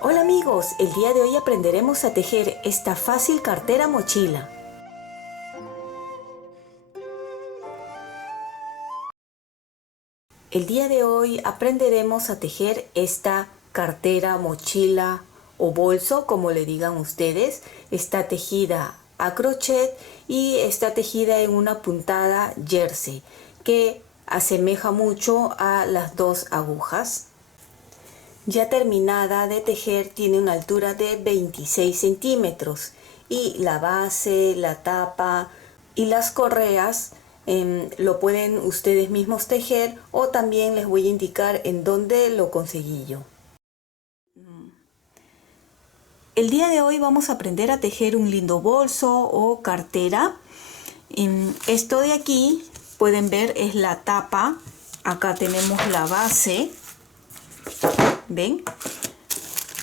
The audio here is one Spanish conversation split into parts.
Hola amigos, el día de hoy aprenderemos a tejer esta fácil cartera mochila. El día de hoy aprenderemos a tejer esta cartera, mochila o bolso, como le digan ustedes. Está tejida a crochet y está tejida en una puntada jersey que asemeja mucho a las dos agujas. Ya terminada de tejer, tiene una altura de 26 centímetros y la base, la tapa y las correas lo pueden ustedes mismos tejer, o también les voy a indicar en dónde lo conseguí yo. El día de hoy vamos a aprender a tejer un lindo bolso o cartera. Esto de aquí, pueden ver, es la tapa. Acá tenemos la base, ¿ven?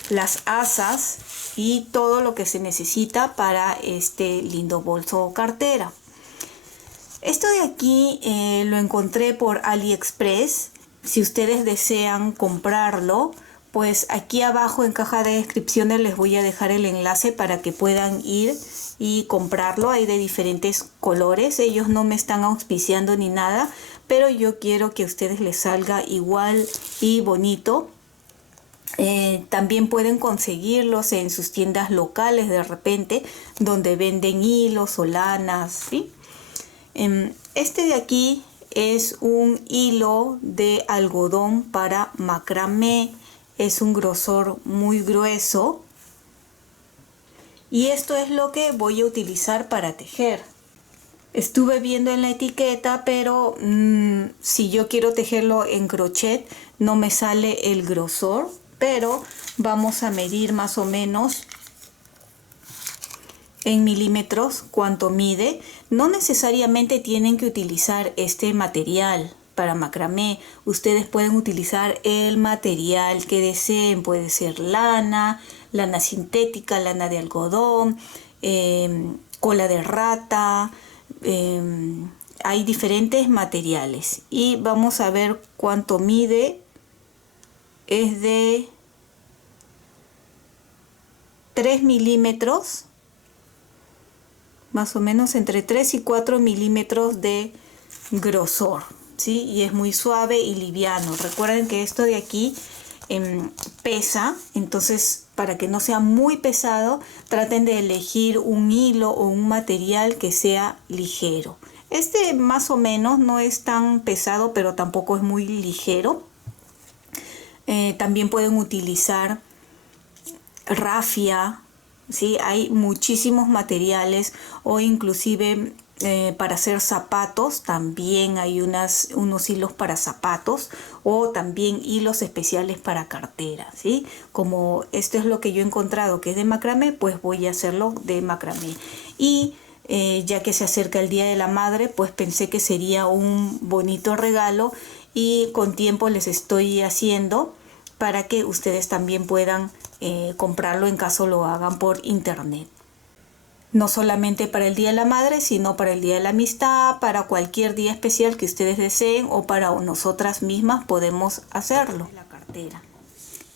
Las asas y todo lo que se necesita para este lindo bolso o cartera. Esto de aquí lo encontré por AliExpress. Si ustedes desean comprarlo, pues aquí abajo en caja de descripciones les voy a dejar el enlace para que puedan ir y comprarlo. Hay de diferentes colores. Ellos no me están auspiciando ni nada, pero yo quiero que a ustedes les salga igual y bonito. También pueden conseguirlos en sus tiendas locales de repente, donde venden hilos o lanas, ¿sí? Este de aquí es un hilo de algodón para macramé. Es un grosor muy grueso. Y esto es lo que voy a utilizar para tejer. Estuve viendo en la etiqueta, pero si yo quiero tejerlo en crochet no me sale el grosor, pero vamos a medir más o menos en milímetros cuánto mide. No necesariamente tienen que utilizar este material para macramé. Ustedes pueden utilizar el material que deseen. Puede ser lana, lana sintética, lana de algodón, cola de rata. Hay diferentes materiales y vamos a ver cuánto mide. Es de 3 milímetros, más o menos entre 3 y 4 milímetros de grosor, ¿sí? Y es muy suave y liviano. Recuerden que esto de aquí pesa, entonces para que no sea muy pesado, traten de elegir un hilo o un material que sea ligero. Este más o menos no es tan pesado, pero tampoco es muy ligero. También pueden utilizar rafia, ¿sí? Hay muchísimos materiales, o inclusive para hacer zapatos también hay unos hilos para zapatos, o también hilos especiales para cartera, ¿sí? Como esto es lo que yo he encontrado que es de macramé, pues voy a hacerlo de macramé. Y ya que se acerca el Día de la Madre, pues pensé que sería un bonito regalo, y con tiempo les estoy haciendo para que ustedes también puedan comprarlo en caso lo hagan por internet. No solamente para el Día de la Madre, sino para el Día de la Amistad, para cualquier día especial que ustedes deseen, o para nosotras mismas podemos hacerlo. La cartera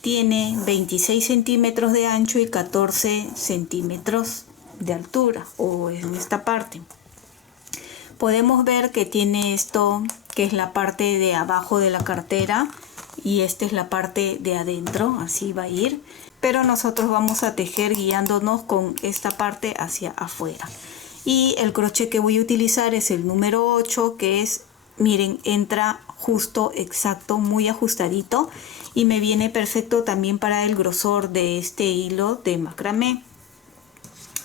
tiene 26 centímetros de ancho y 14 centímetros de altura, o en esta parte. Podemos ver que tiene esto, que es la parte de abajo de la cartera, y esta es la parte de adentro, así va a ir. Pero nosotros vamos a tejer guiándonos con esta parte hacia afuera. Y el crochet que voy a utilizar es el número 8, que es, miren, entra justo, exacto, muy ajustadito, y me viene perfecto también para el grosor de este hilo de macramé.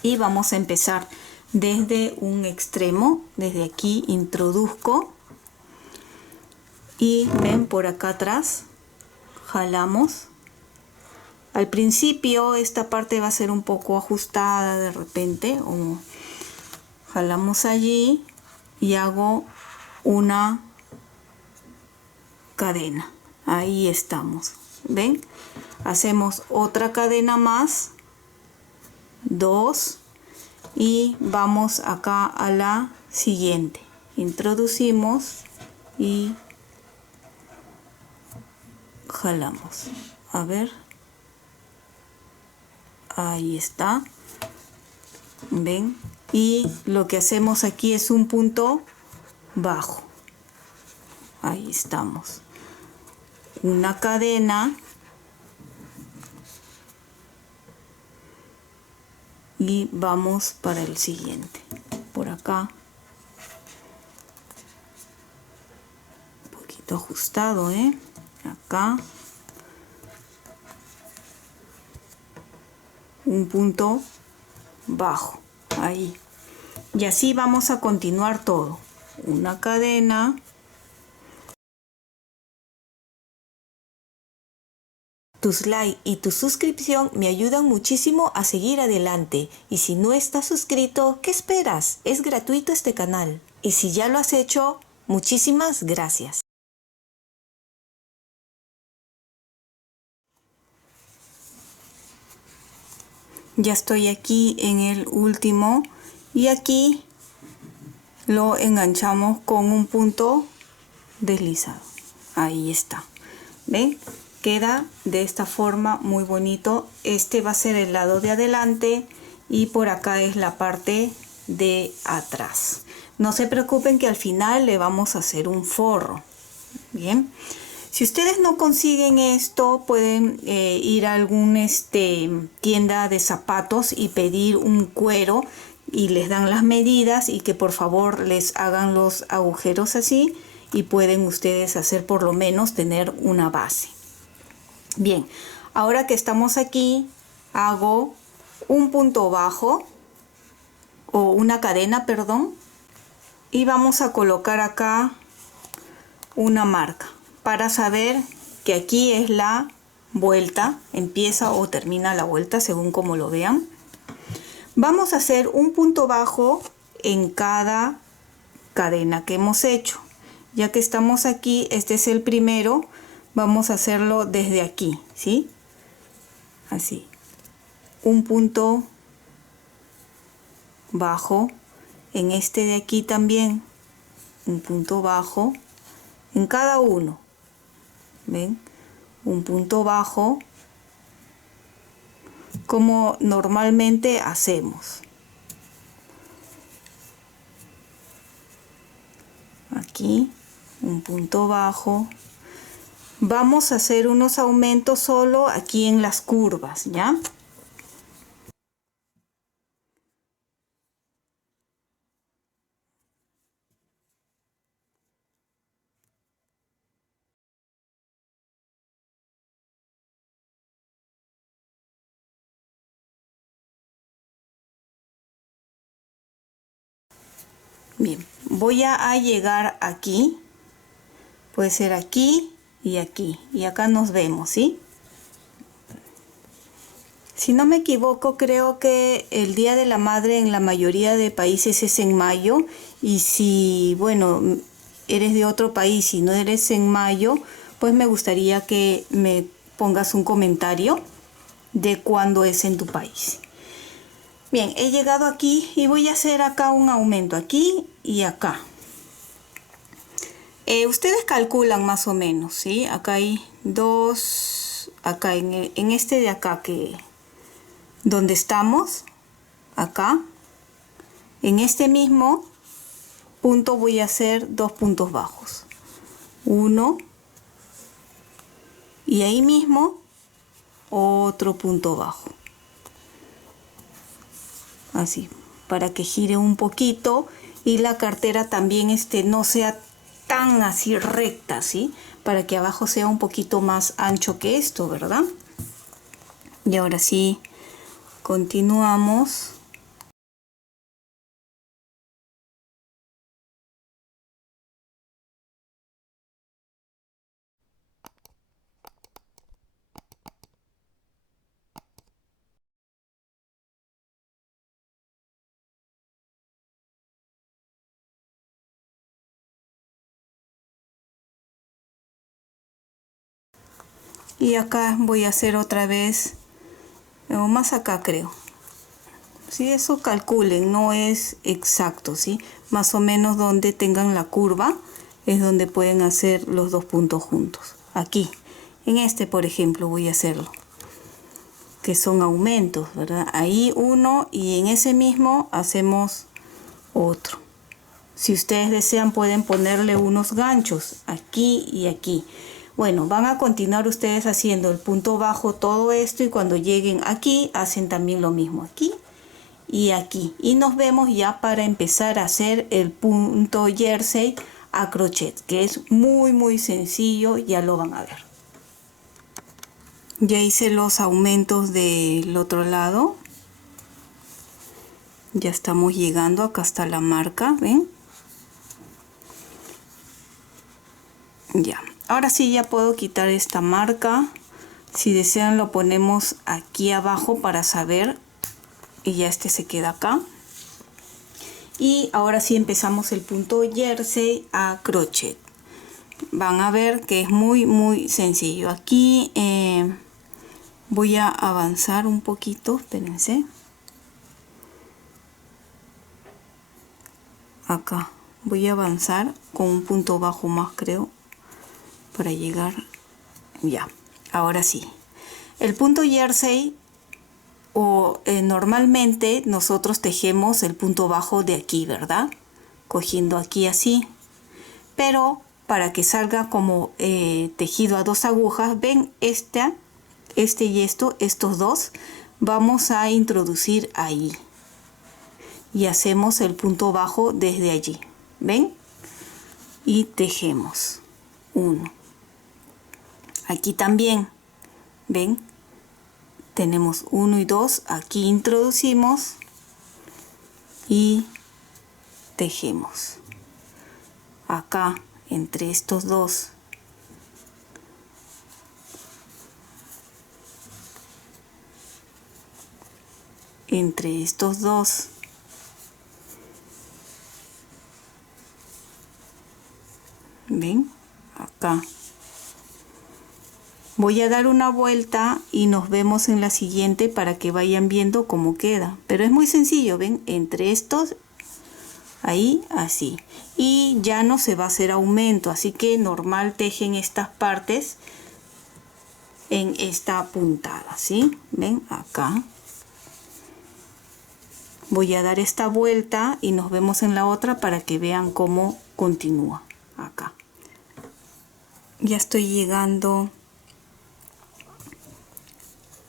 Y vamos a empezar desde un extremo. Desde aquí introduzco y ven, por acá atrás jalamos. Al principio esta parte va a ser un poco ajustada de repente, o jalamos allí y hago una cadena. Ahí estamos, ven, hacemos otra cadena más, 2, y vamos acá a la siguiente. Introducimos y jalamos. A ver, Ahí está. ¿Ven? Y lo que hacemos aquí es un punto bajo. Ahí estamos. Una cadena. Y vamos para el siguiente. Por acá. Un poquito ajustado, ¿eh? Acá. Un punto bajo. Ahí. Y así vamos a continuar todo. Una cadena. Tus likes y tu suscripción me ayudan muchísimo a seguir adelante. Y si no estás suscrito, ¿qué esperas? Es gratuito este canal. Y si ya lo has hecho, muchísimas gracias. Ya estoy aquí en el último y aquí lo enganchamos con un punto deslizado. Ahí está. ¿Ven? Queda de esta forma muy bonito. Este va a ser el lado de adelante y por acá es la parte de atrás. No se preocupen que al final le vamos a hacer un forro. Bien. Si ustedes no consiguen esto, pueden ir a alguna tienda de zapatos y pedir un cuero y les dan las medidas y que por favor les hagan los agujeros así y pueden ustedes hacer por lo menos tener una base. Bien, ahora que estamos aquí, hago un punto bajo o una cadena, perdón, y vamos a colocar acá una marca para saber que aquí es la vuelta, empieza o termina la vuelta según como lo vean. Vamos a hacer un punto bajo en cada cadena que hemos hecho. Ya que estamos aquí, este es el primero, vamos a hacerlo desde aquí, ¿sí? Así. Un punto bajo en este de aquí también, un punto bajo en cada uno. ¿Ven? Un punto bajo como normalmente hacemos. Aquí un punto bajo. Vamos a hacer unos aumentos solo aquí en las curvas, ¿ya? Bien, voy a llegar aquí, puede ser aquí, y acá nos vemos, ¿sí? Si no me equivoco, creo que el Día de la Madre en la mayoría de países es en mayo, y si, bueno, eres de otro país y no eres en mayo, pues me gustaría que me pongas un comentario de cuándo es en tu país. Bien, he llegado aquí y voy a hacer acá un aumento, aquí y acá. Ustedes calculan más o menos, ¿sí? Acá hay dos, acá en este de acá que donde estamos, acá, en este mismo punto voy a hacer dos puntos bajos. Uno y ahí mismo otro punto bajo. Así, para que gire un poquito y la cartera también no sea tan así recta, ¿sí? Para que abajo sea un poquito más ancho que esto, ¿verdad? Y ahora sí, continuamos. Y acá voy a hacer otra vez, o más acá creo. Sí, eso calculen, no es exacto, ¿sí? Más o menos donde tengan la curva es donde pueden hacer los dos puntos juntos. Aquí, en este por ejemplo voy a hacerlo. que son aumentos, ¿verdad? Ahí uno y en ese mismo hacemos otro. Si ustedes desean pueden ponerle unos ganchos aquí y aquí. Bueno, van a continuar ustedes haciendo el punto bajo, todo esto, y cuando lleguen aquí hacen también lo mismo aquí y aquí. Y nos vemos ya para empezar a hacer el punto jersey a crochet, que es muy sencillo, ya lo van a ver. Ya hice los aumentos del otro lado. Ya estamos llegando, acá está la marca, ¿ven? Ya, ahora sí ya puedo quitar esta marca. Si desean lo ponemos aquí abajo para saber, y ya este se queda acá. Y ahora sí empezamos el punto jersey a crochet. Van a ver que es muy sencillo. Aquí voy a avanzar un poquito, espérense. Acá voy a avanzar con un punto bajo más, creo, para llegar. Ya, ahora sí. El punto jersey, normalmente nosotros tejemos el punto bajo de aquí, ¿verdad? Cogiendo aquí así. Pero para que salga como tejido a dos agujas, ven, este y estos dos, vamos a introducir ahí. Y hacemos el punto bajo desde allí, ¿ven? Y tejemos uno. Aquí también, ¿ven? Tenemos 1 y 2, aquí introducimos y tejemos. Acá, entre estos dos. Entre estos dos. ¿Ven? Acá. Voy a dar una vuelta y nos vemos en la siguiente para que vayan viendo cómo queda. Pero es muy sencillo, ¿ven? Entre estos, ahí, así. Y ya no se va a hacer aumento, así que normal tejen estas partes en esta puntada, ¿sí? ¿Ven? Acá. Voy a dar esta vuelta y nos vemos en la otra para que vean cómo continúa. Acá. Ya estoy llegando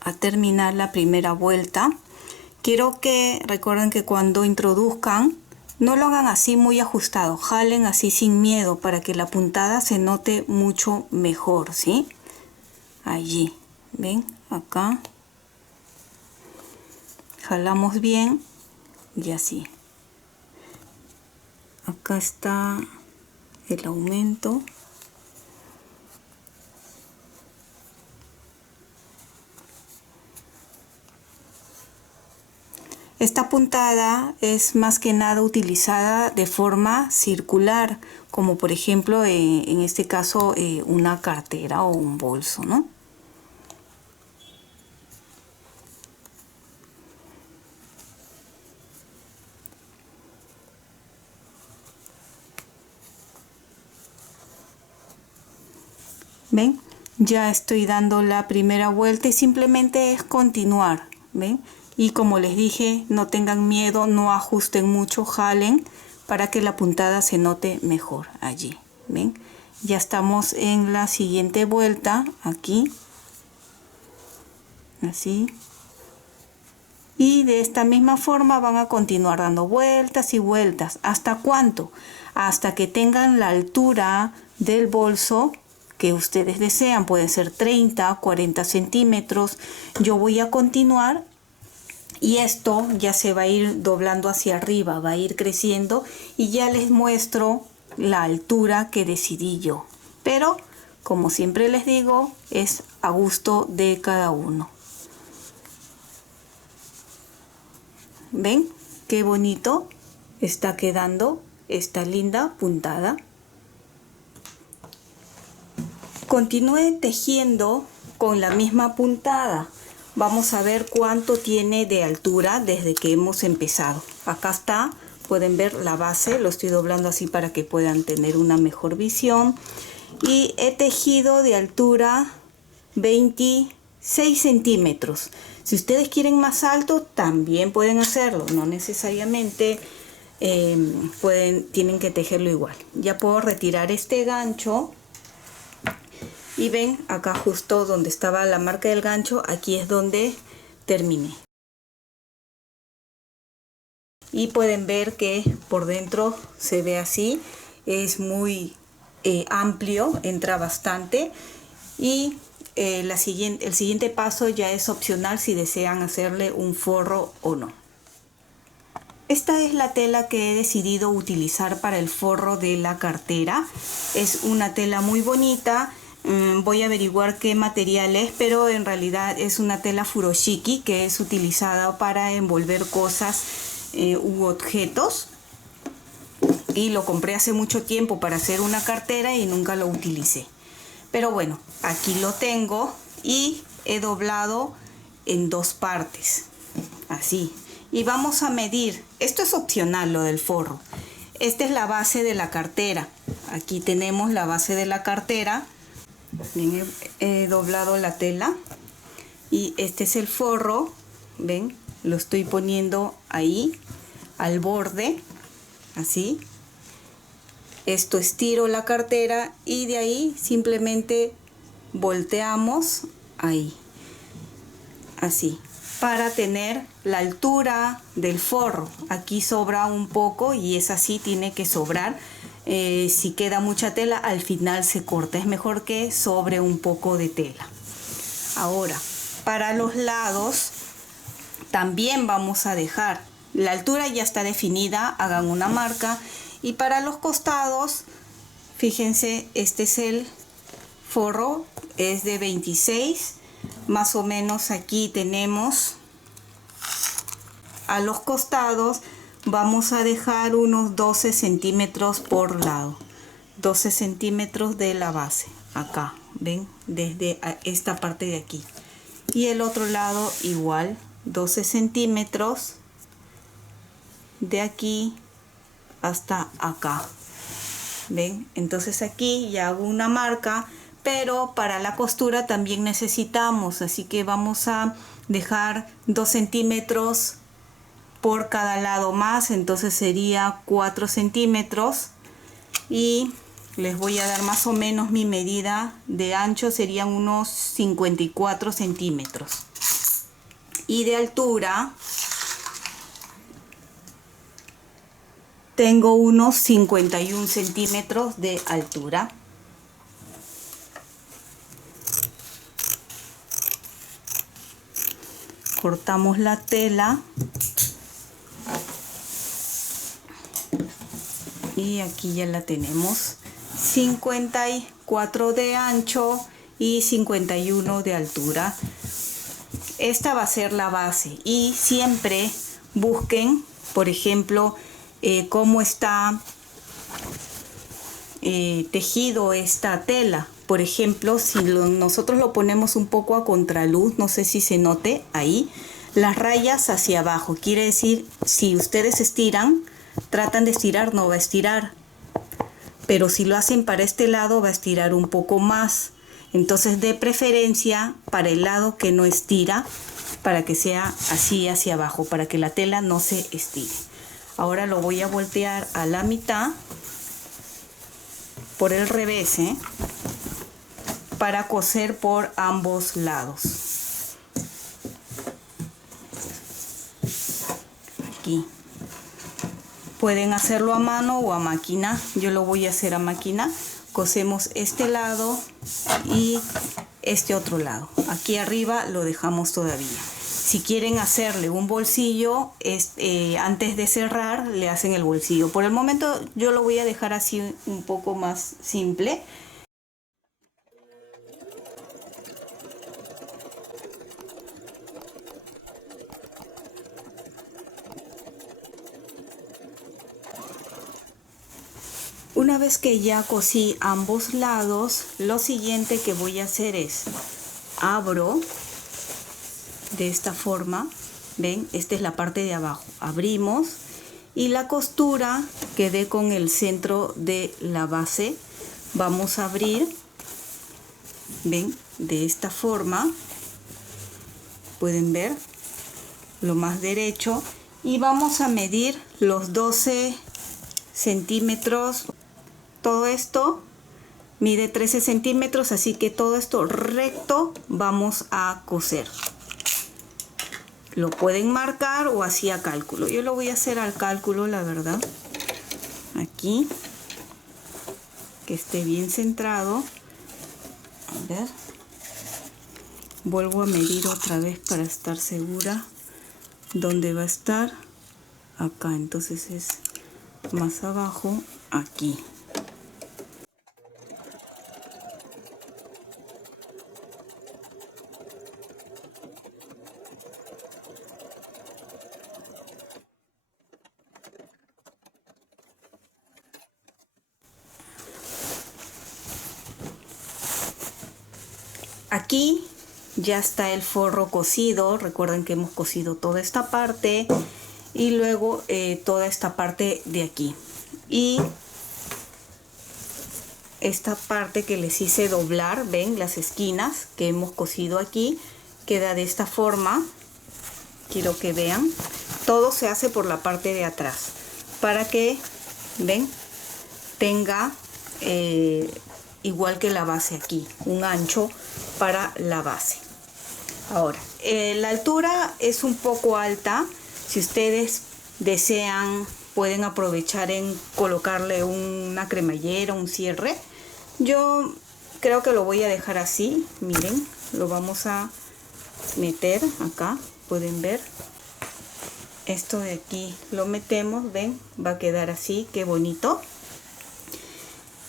a terminar la primera vuelta. Quiero que recuerden que cuando introduzcan no lo hagan así muy ajustado, jalen así sin miedo para que la puntada se note mucho mejor, ¿sí? Allí, ven, acá jalamos bien y así. Acá está el aumento. Esta puntada es más que nada utilizada de forma circular, como por ejemplo en este caso una cartera o un bolso, ¿no? ¿Ven? Ya estoy dando la primera vuelta y simplemente es continuar, ¿ven? Y como les dije, no tengan miedo, no ajusten mucho, jalen para que la puntada se note mejor allí, ¿ven? Ya estamos en la siguiente vuelta, aquí, así. Y de esta misma forma van a continuar dando vueltas y vueltas. ¿Hasta cuánto? Hasta que tengan la altura del bolso que ustedes desean. Pueden ser 30, 40 centímetros. Yo voy a continuar y esto ya se va a ir doblando hacia arriba, va a ir creciendo y ya les muestro la altura que decidí yo. Pero, como siempre les digo, es a gusto de cada uno. ¿Ven? Qué bonito está quedando esta linda puntada. Continúe tejiendo con la misma puntada. Vamos a ver cuánto tiene de altura desde que hemos empezado. Acá está, pueden ver la base, lo estoy doblando así para que puedan tener una mejor visión. Y he tejido de altura 25 6 centímetros. Si ustedes quieren más alto, también pueden hacerlo. No necesariamente tienen que tejerlo igual. Ya puedo retirar este gancho. Y ven, acá justo donde estaba la marca del gancho, aquí es donde terminé. Y pueden ver que por dentro se ve así. Es muy amplio, entra bastante. Y el siguiente paso ya es opcional si desean hacerle un forro o no. Esta es la tela que he decidido utilizar para el forro de la cartera. Es una tela muy bonita. Voy a averiguar qué material es, pero en realidad es una tela furoshiki que es utilizada para envolver cosas u objetos. Y lo compré hace mucho tiempo para hacer una cartera y nunca lo utilicé. Pero bueno, aquí lo tengo y he doblado en 2 partes, así. Y vamos a medir, esto es opcional lo del forro. Esta es la base de la cartera. Aquí tenemos la base de la cartera. Bien, he doblado la tela. Y este es el forro, ven, lo estoy poniendo ahí, al borde, así. Esto estiro la cartera y de ahí simplemente volteamos ahí, así, para tener la altura del forro. Aquí sobra un poco y es así, tiene que sobrar. Si queda mucha tela, al final se corta. Es mejor que sobre un poco de tela. Ahora, para los lados también vamos a dejar. La altura ya está definida, hagan una marca. Y para los costados, fíjense, este es el forro, es de 26. Más o menos aquí tenemos a los costados, vamos a dejar unos 12 centímetros por lado. 12 centímetros de la base, acá, ven, desde esta parte de aquí. Y el otro lado igual, 12 centímetros de aquí hasta acá, ven. Entonces aquí ya hago una marca, pero para la costura también necesitamos, así que vamos a dejar 2 centímetros por cada lado más, entonces sería 4 centímetros. Y les voy a dar más o menos mi medida de ancho, serían unos 54 centímetros. Y de altura tengo unos 51 centímetros de altura. Cortamos la tela. Y aquí ya la tenemos. 54 de ancho y 51 de altura. Esta va a ser la base. Y siempre busquen, por ejemplo, cómo está tejido esta tela. Por ejemplo, si nosotros lo ponemos un poco a contraluz, no sé si se note ahí, las rayas hacia abajo. Quiere decir, si ustedes estiran, tratan de estirar, no va a estirar. Pero si lo hacen para este lado, va a estirar un poco más. Entonces, de preferencia, para el lado que no estira, para que sea así hacia abajo, para que la tela no se estire. Ahora lo voy a voltear a la mitad, por el revés, para coser por ambos lados. Aquí. Pueden hacerlo a mano o a máquina. Yo lo voy a hacer a máquina. Cosemos este lado y este otro lado. Aquí arriba lo dejamos todavía. Si quieren hacerle un bolsillo, antes de cerrar, le hacen el bolsillo. Por el momento yo lo voy a dejar así un poco más simple. Una vez que ya cosí ambos lados, lo siguiente que voy a hacer es abro de esta forma, ven, esta es la parte de abajo, abrimos y la costura que dé con el centro de la base, vamos a abrir, ven, de esta forma pueden ver, lo más derecho, y vamos a medir los 12 centímetros. Todo esto mide 13 centímetros, así que todo esto recto vamos a coser. Lo pueden marcar o así a cálculo. Yo lo voy a hacer al cálculo, la verdad. Aquí, que esté bien centrado. A ver. Vuelvo a medir otra vez para estar segura dónde va a estar. Acá, entonces es más abajo, aquí. Aquí ya está el forro cosido. Recuerden que hemos cosido toda esta parte y luego toda esta parte de aquí. Y esta parte que les hice doblar, ven las esquinas que hemos cosido aquí, queda de esta forma. Quiero que vean. Todo se hace por la parte de atrás para que, ven, tenga igual que la base aquí, un ancho para la base. Ahora, la altura es un poco alta. Si ustedes desean, pueden aprovechar en colocarle una cremallera, un cierre. Yo creo que lo voy a dejar así. Miren, lo vamos a meter acá, pueden ver. Esto de aquí lo metemos, ven, va a quedar así, qué bonito.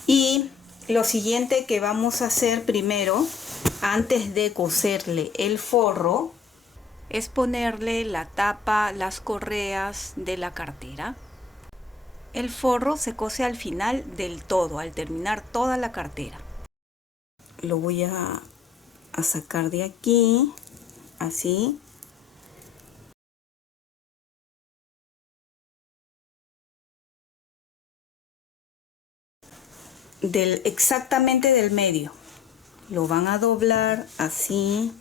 Y lo siguiente que vamos a hacer primero, antes de coserle el forro, es ponerle la tapa, las correas de la cartera. El forro se cose al final del todo, al terminar toda la cartera. Lo voy a sacar de aquí, así. Exactamente del medio. Lo van a doblar así,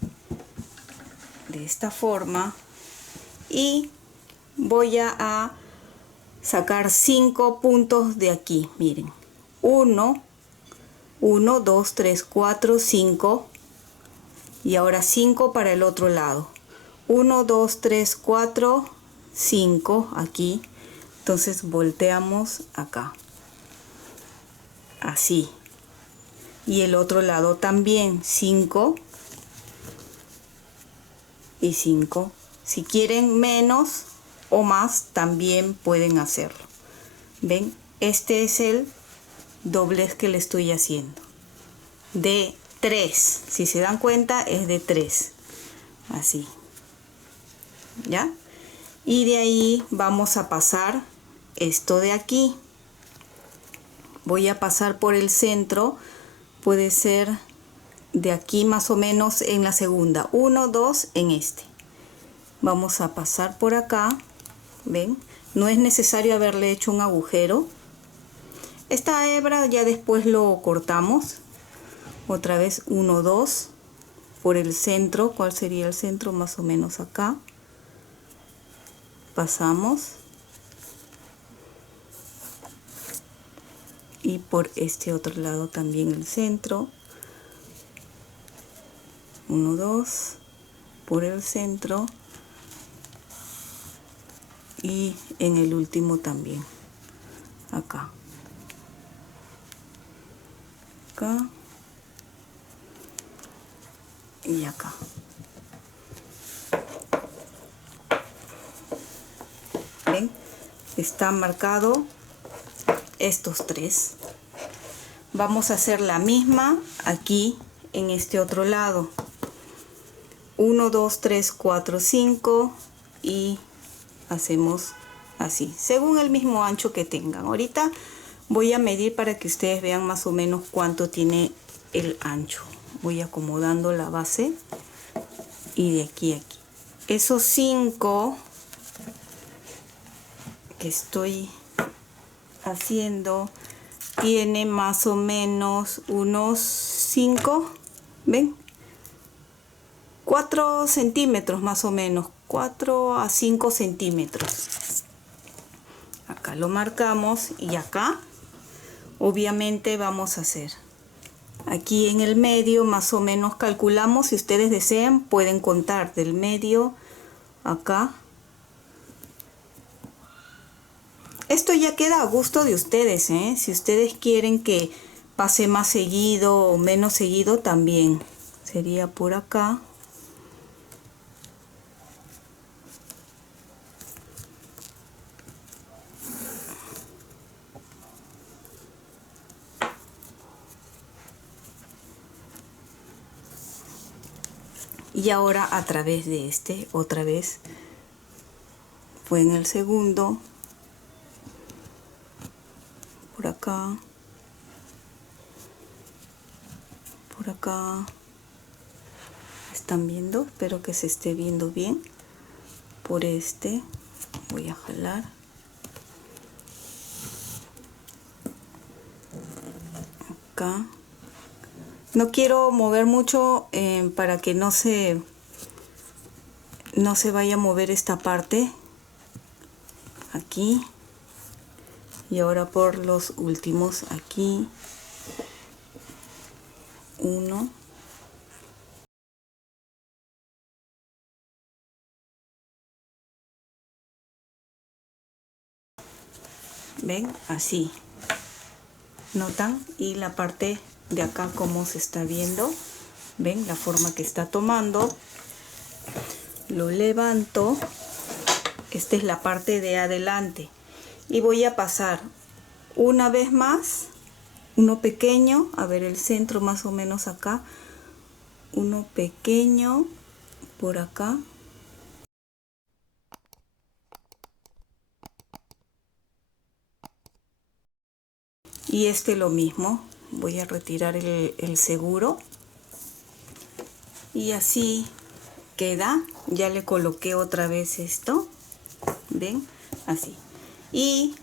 de esta forma, y voy a sacar 5 puntos de aquí. Miren, 1, 2, 3, 4, 5, y ahora 5 para el otro lado. 1, 2, 3, 4, 5 aquí. Entonces volteamos acá, así, y el otro lado también 5 y 5. Si quieren menos o más también pueden hacerlo. Ven, este es el doblez que le estoy haciendo, de 3. Si se dan cuenta, es de 3, así, ¿ya? Y de ahí vamos a pasar esto de aquí. Voy a pasar por el centro, puede ser de aquí más o menos en la segunda, 1, 2 en este. Vamos a pasar por acá, ven, no es necesario haberle hecho un agujero. Esta hebra ya después lo cortamos. Otra vez 1, 2 por el centro. ¿Cuál sería el centro? Más o menos acá. Pasamos. Y por este otro lado también el centro. 1, 2 por el centro. Y en el último también. Acá. Acá. Y acá. ¿Ven? Está marcado estos 3. Vamos a hacer la misma aquí en este otro lado. 1, 2, 3, 4, 5 y hacemos así, según el mismo ancho que tengan. Ahorita voy a medir para que ustedes vean más o menos cuánto tiene el ancho. Voy acomodando la base y de aquí a aquí. Esos 5 que estoy haciendo tiene más o menos unos 5, ¿ven? 4 centímetros más o menos, 4 a 5 centímetros. Acá lo marcamos y acá obviamente vamos a hacer aquí en el medio, más o menos calculamos. Si ustedes desean pueden contar del medio acá. Esto ya queda a gusto de ustedes, ¿eh? Si ustedes quieren que pase más seguido o menos seguido, también sería por acá. Y ahora a través de este, otra vez, fue en el segundo, por acá, por acá. ¿Están viendo? Espero que se esté viendo bien. Por este voy a jalar. Acá. No quiero mover mucho para que no se vaya a mover esta parte. Aquí. Y ahora por los últimos aquí. 1. ¿Ven? Así. ¿Notan? Y la parte de acá como se está viendo. ¿Ven? La forma que está tomando. Lo levanto. Esta es la parte de adelante. Y voy a pasar una vez más. Uno pequeño. A ver el centro más o menos acá. Uno pequeño por acá. Y este lo mismo. Voy a retirar el seguro. Y así queda. Ya le coloqué otra vez esto. ¿Ven? Así. Y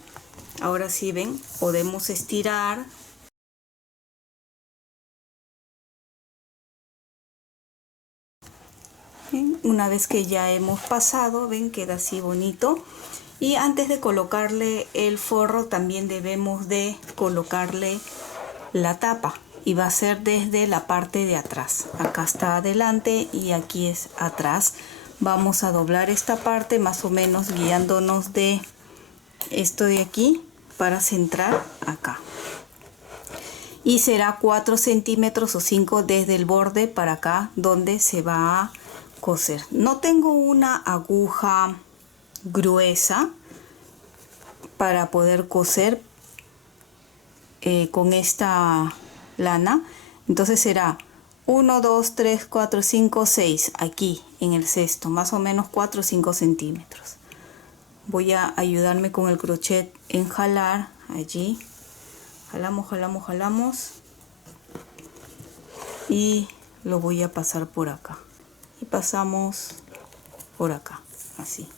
ahora sí, ven, podemos estirar. ¿Ven? Una vez que ya hemos pasado, ven, queda así bonito. Y antes de colocarle el forro también debemos de colocarle la tapa. Y va a ser desde la parte de atrás. Acá está adelante y aquí es atrás. Vamos a doblar esta parte más o menos guiándonos de esto de aquí para centrar acá. Y será 4 centímetros o 5 desde el borde para acá donde se va a coser. No tengo una aguja gruesa para poder coser con esta lana. Entonces será 1, 2, 3, 4, 5, 6 aquí en el cesto, más o menos 4 o 5 centímetros. Voy a ayudarme con el crochet en jalar allí. Jalamos, jalamos, jalamos. Y lo voy a pasar por acá. Y pasamos por acá, así.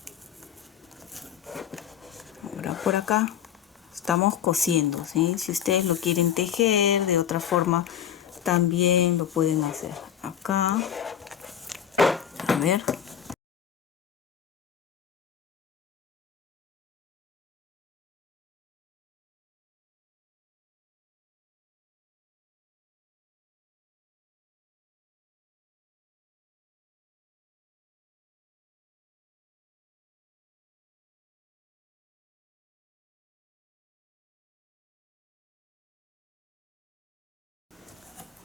Ahora por acá estamos cosiendo, ¿sí? Si ustedes lo quieren tejer de otra forma, también lo pueden hacer. Acá. A ver.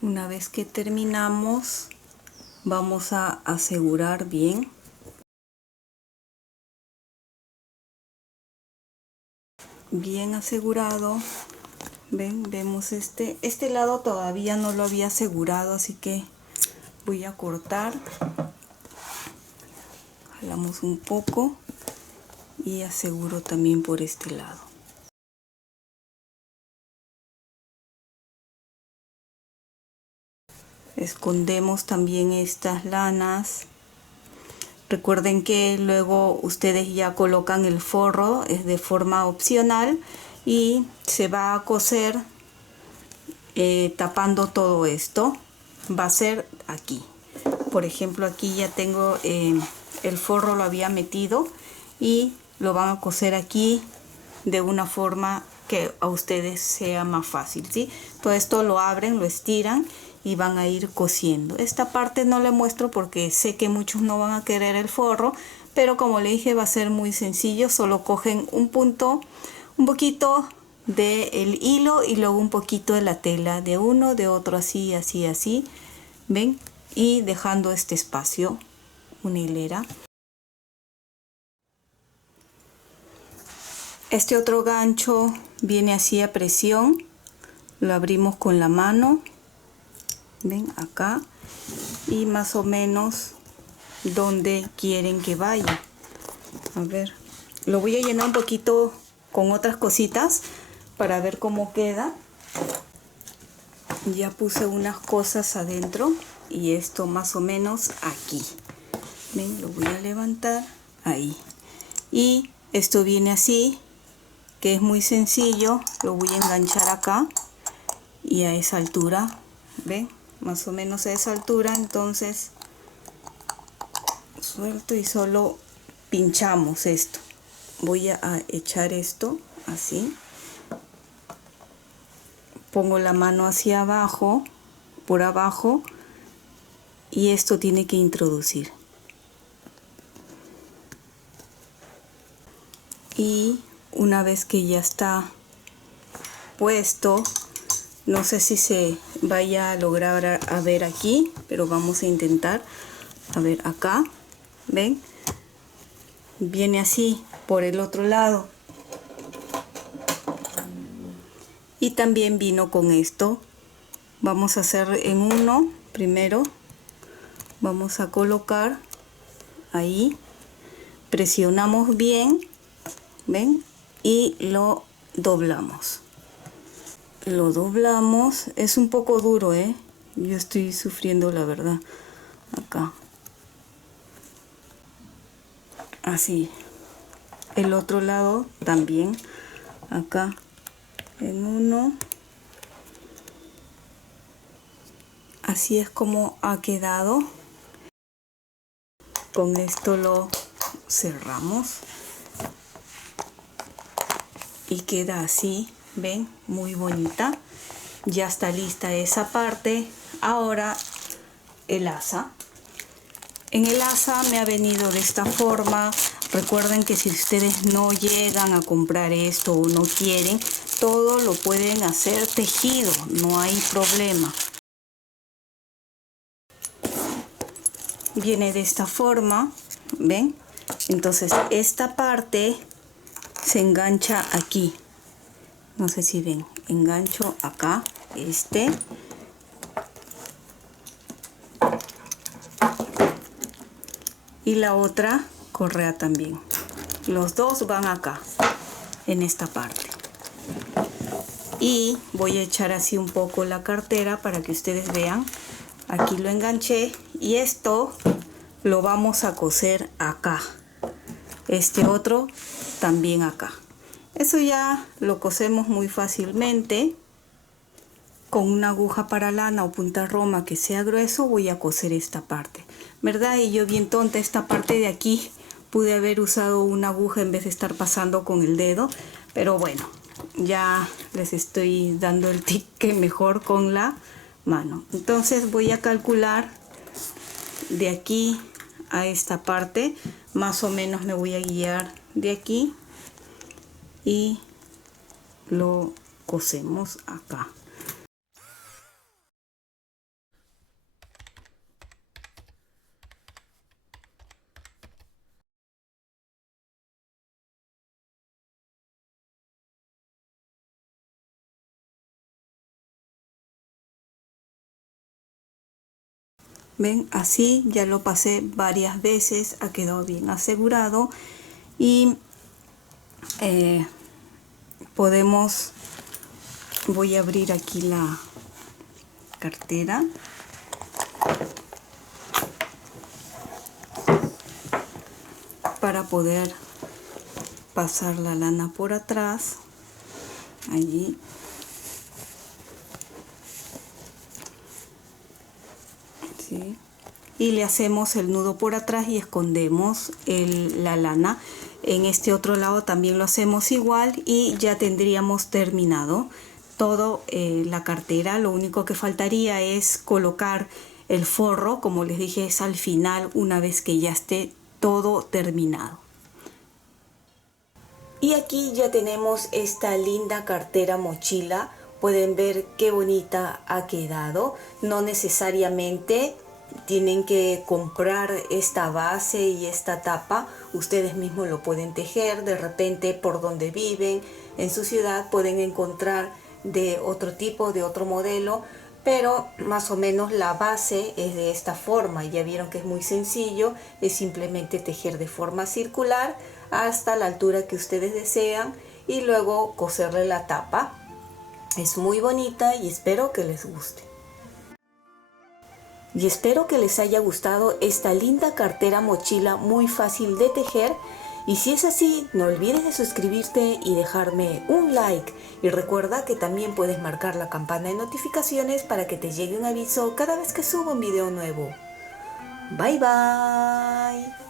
Una vez que terminamos, vamos a asegurar bien. Bien asegurado. Ven, vemos este lado todavía no lo había asegurado, así que voy a cortar. Jalamos un poco y aseguro también por este lado. Escondemos también estas lanas. Recuerden que luego ustedes ya colocan el forro, es de forma opcional y se va a coser tapando todo esto. Va a ser aquí. Por ejemplo, aquí ya tengo el forro, lo había metido y lo van a coser aquí de una forma que a ustedes sea más fácil, ¿sí? Todo esto lo abren, lo estiran y van a ir cosiendo. Esta parte no le muestro porque sé que muchos no van a querer el forro, pero como le dije va a ser muy sencillo. Solo cogen un punto, un poquito del hilo y luego un poquito de la tela de uno, de otro, así, así, así, ¿ven? Y dejando este espacio, una hilera. Este otro gancho viene así a presión, lo abrimos con la mano, ven acá, y más o menos donde quieren que vaya. A ver, lo voy a llenar un poquito con otras cositas para ver cómo queda. Ya puse unas cosas adentro y esto más o menos aquí. Ven, lo voy a levantar ahí. Y esto viene así, que es muy sencillo. Lo voy a enganchar acá y a esa altura, ven, más o menos a esa altura. Entonces suelto y solo pinchamos esto. Voy a echar esto así, pongo la mano hacia abajo, por abajo, y esto tiene que introducir. Y una vez que ya está puesto, no sé si se vaya a lograr a ver aquí, pero vamos a intentar. A ver, acá, ven, viene así por el otro lado. Y también vino con esto. Vamos a hacer en uno primero. Vamos a colocar ahí, presionamos bien, ven, y lo doblamos. Lo doblamos, es un poco duro, yo estoy sufriendo, la verdad, acá. Así. El otro lado también, acá en uno. Así es como ha quedado. Con esto lo cerramos y queda así, ven, muy bonita. Ya está lista esa parte. Ahora el asa. En el asa me ha venido de esta forma. Recuerden que si ustedes no llegan a comprar esto o no quieren, todo lo pueden hacer tejido, no hay problema. Viene de esta forma, ven. Entonces esta parte se engancha aquí, no sé si ven, engancho acá y la otra correa también. Los dos van acá en esta parte. Y voy a echar así un poco la cartera para que ustedes vean. Aquí lo enganché y esto lo vamos a coser acá. Este otro también acá. Eso ya lo cosemos muy fácilmente. Con una aguja para lana o punta roma que sea grueso voy a coser esta parte, ¿verdad? Y yo bien tonta, esta parte de aquí pude haber usado una aguja en vez de estar pasando con el dedo, pero bueno, ya les estoy dando el tip que mejor con la mano. Entonces voy a calcular de aquí a esta parte, más o menos me voy a guiar de aquí y lo cosemos acá. Ven, así ya lo pasé varias veces, ha quedado bien asegurado y podemos, voy a abrir aquí la cartera. Para poder pasar la lana por atrás, allí. ¿Sí? y le hacemos el nudo por atrás y escondemos la lana. En este otro lado también lo hacemos igual y ya tendríamos terminado todo la cartera. Lo único que faltaría es colocar el forro, como les dije, es al final, una vez que ya esté todo terminado. Y aquí ya tenemos esta linda cartera mochila. Pueden ver qué bonita ha quedado. No necesariamente tienen que comprar esta base y esta tapa. Ustedes mismos lo pueden tejer. De repente, por donde viven, en su ciudad, pueden encontrar de otro tipo, de otro modelo. Pero más o menos la base es de esta forma. Ya vieron que es muy sencillo. Es simplemente tejer de forma circular hasta la altura que ustedes desean y luego coserle la tapa. Es muy bonita y espero que les guste. Y espero que les haya gustado esta linda cartera mochila muy fácil de tejer. Y si es así, no olvides de suscribirte y dejarme un like. Y recuerda que también puedes marcar la campana de notificaciones para que te llegue un aviso cada vez que suba un video nuevo. Bye bye.